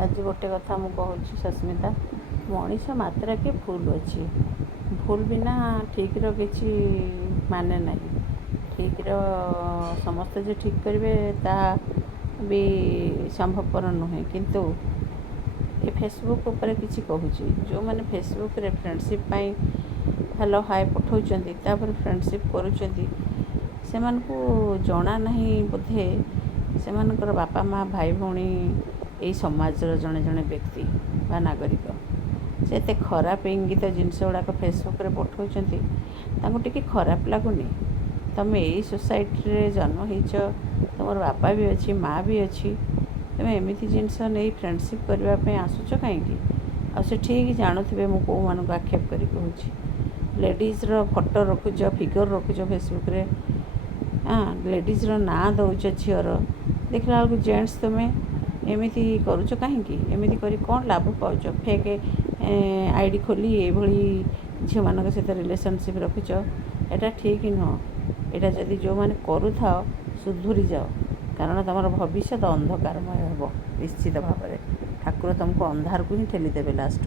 आज गोटे कथा मु कहूँ सस्मिता मनीष मात्रा भूल अच्छी भूल बिना ठीक किसी माने ना ठीक समस्ते जो ठीक करेंगे ता भी संभवपर नुहे किंतु ये फेसबुक उपर किसी कहूँ जो मैंने फेसबुक रे फ्रेंडशिप हेलो हाय पठाऊँ फ्रेंडशिप करुँच से जना नहीं बोधे से बापा माँ भाई भौणी यही समाजर जड़े जड़े व्यक्ति बा नागरिक से एत खराब इंगित जिनस गुड़ाक फेसबुक रे पठाऊँ टी खराब लगुनि तुम यही सोसाइटी रे जन्म हो तुम बापा भी अच्छी माँ भी अच्छी तुम एमती जिनस नहीं फ्रेंडशिप करने आसुच कहीं आसे ठीक जानूे मुझे कौ मानक आक्षेप कर कहूँ लेडीज फोटो रखुच फिगर रखुच फेसबुक रे हाँ लेडीज ना दौच झीर देखला बेलू जेन्ट्स तुम्हें एमती करुच कहीं एमती कर कौन लाभ पाच फेक आईडी खोली ये झील मान सहित रिलेशनशिप रखुच एटा ठीक नुह एटा जदि जो मैंने करूथा सुधुरी जाओ कारण तुम भविष्य अंधकारमय हे निश्चित भाव में ठाकुर तुमको अंधार को ही ठेलीदेवे लास्ट।